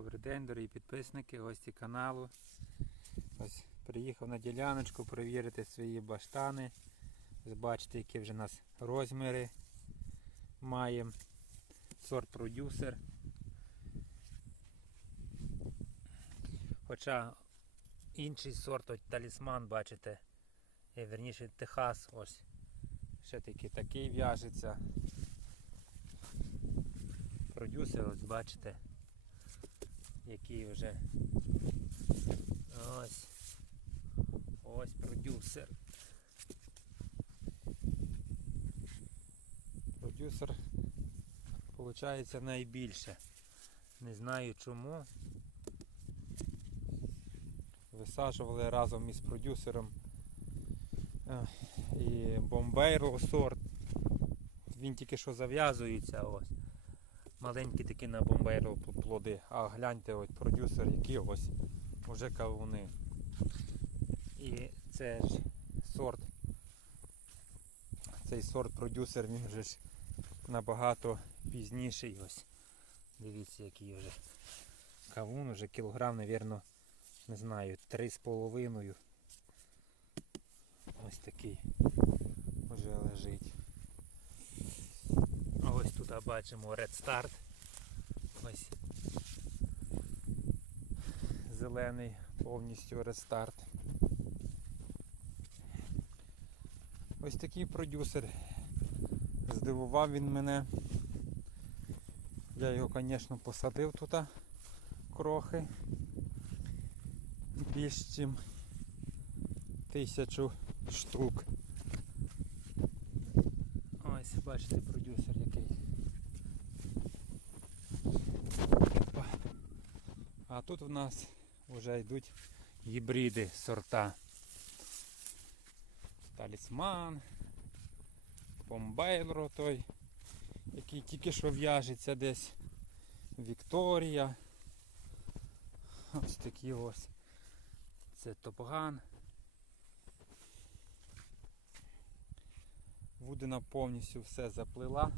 Добрий день, дорогі підписники, гості каналу. Ось приїхав на діляночку перевірити свої баштани. Ось які вже у нас розміри маємо. Сорт продюсер. Хоча інший сорт, ось талісман, бачите, е, верніше Техас, ось. Ще таки такий в'яжеться. Продюсер, ось бачите який вже ось ось продюсер. Продюсер виходить найбільше. Не знаю чому. Висаджували разом із продюсером е, і бомбейро сорт. Він тільки що зав'язується ось маленькі такі на бомбейро плоди. А гляньте ось продюсер, які ось уже кавуни. І це ж сорт. Цей сорт продюсер він вже ж набагато пізніший ось. Дивіться, який вже кавун, вже кілограм, мабуть, не знаю, 3,5. Ось такий вже лежить. А ось тут бачимо Red Start. Ось зелений повністю рестарт. Ось такий продюсер. Здивував він мене. Я його, звісно, посадив тут крохи. Більш ніж тисячу штук. Ось, бачите, продюсер який. Опа. А тут в нас вже йдуть гібриди сорта. Талісман, Бомбейлро той, який тільки що в'яжеться десь. Вікторія. Ось такі ось. Це топган. Вудина повністю все заплила.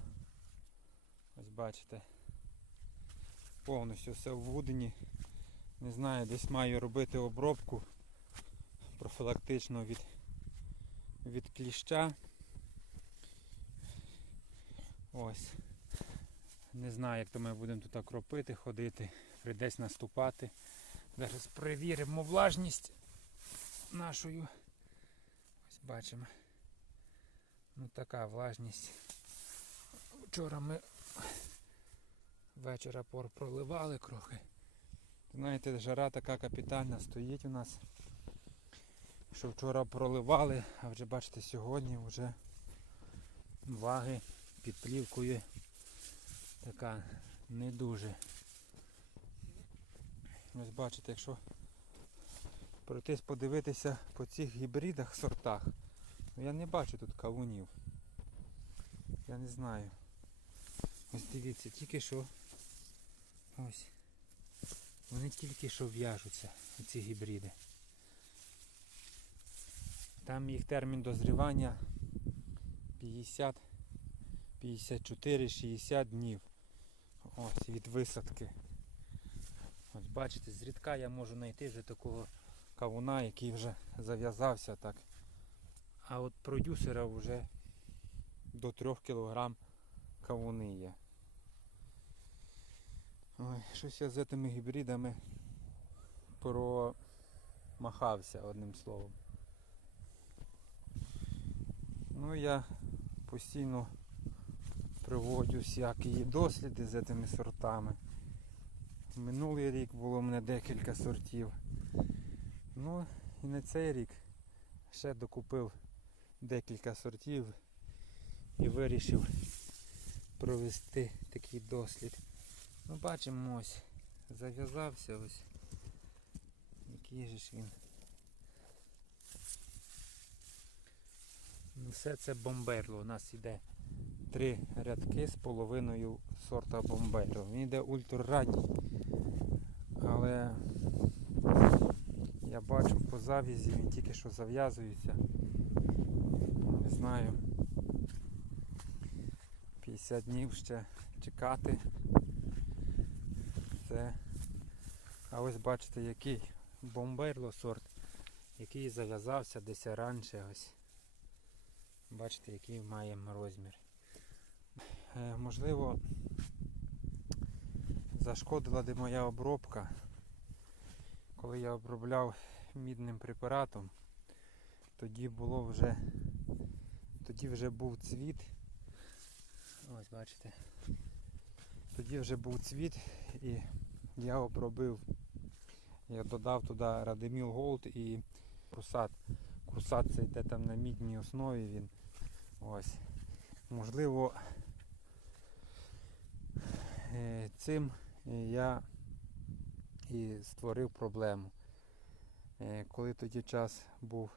Ось бачите. Повністю все в вудині. Не знаю, десь маю робити обробку профілактично від, від кліща. Ось. Не знаю, як то ми будемо тут окропити, ходити, прийдесь наступати. Зараз перевіримо влажність нашою. Ось бачимо. Ну така влажність. Вчора ми вечора пор проливали крохи. Знаєте, жара така капітальна стоїть у нас. Що вчора проливали, а вже бачите, сьогодні вже ваги під плівкою така не дуже. Ось бачите, якщо пройтись подивитися по цих гібридах сортах, Ну, я не бачу тут кавунів. Я не знаю. Ось дивіться, тільки що ось. Вони тільки що в'яжуться, ці гібриди. Там їх термін дозрівання 50, 54, 60 днів. Ось від висадки. Ось бачите, зрідка я можу знайти вже такого кавуна, який вже зав'язався так. А от продюсера вже до 3 кг кавуни є. Ой, щось я з цими гібридами промахався одним словом. Ну я постійно приводжу всякі досліди з цими сортами. Минулий рік було в мене декілька сортів. Ну і на цей рік ще докупив декілька сортів і вирішив провести такий дослід. Ну бачимо ось, зав'язався ось. Який же ж він. Ну, Все це бомберло. У нас йде три рядки з половиною сорта бомберло. Він йде ультраранній. Але я бачу по завізі, він тільки що зав'язується. Не знаю. 50 днів ще чекати. Це ось бачите, який бомберло сорт, який зав'язався десь раніше. Ось. Бачите, який маємо розмір. Е, можливо, зашкодила де моя обробка. Коли я обробляв мідним препаратом, тоді було вже тоді вже був цвіт. Ось бачите. Тоді вже був цвіт і я обробив. Я додав туди Радеміл Голд і Курсат. Курсат це йде там на мідній основі він. Ось. Можливо, е, цим я і створив проблему. Е, Коли тоді час був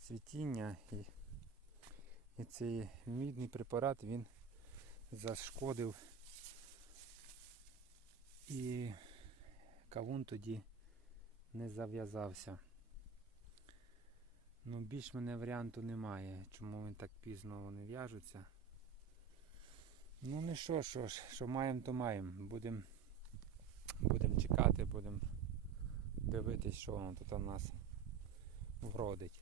цвітіння і, і цей мідний препарат він зашкодив і кавун тоді не зав'язався. Ну, більш мене варіанту немає, чому він так пізно вони в'яжуться. Ну не що, що ж, що маємо, то маємо. Будемо будем чекати, будемо дивитись, що воно тут у нас вродить.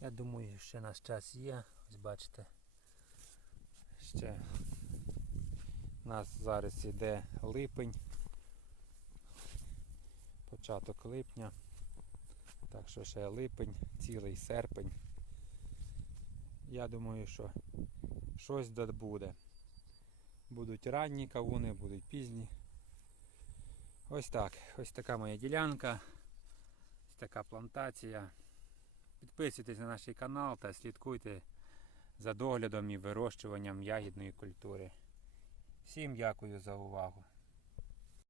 Я думаю, ще наш час є. Ось бачите. Ще у нас зараз іде липень. Початок липня. Так що ще липень, цілий серпень. Я думаю, що щось буде. Будуть ранні кавуни, будуть пізні. Ось так. Ось така моя ділянка. Ось така плантація. Підписуйтесь на наш канал та слідкуйте за доглядом і вирощуванням ягідної культури. Всім дякую за увагу.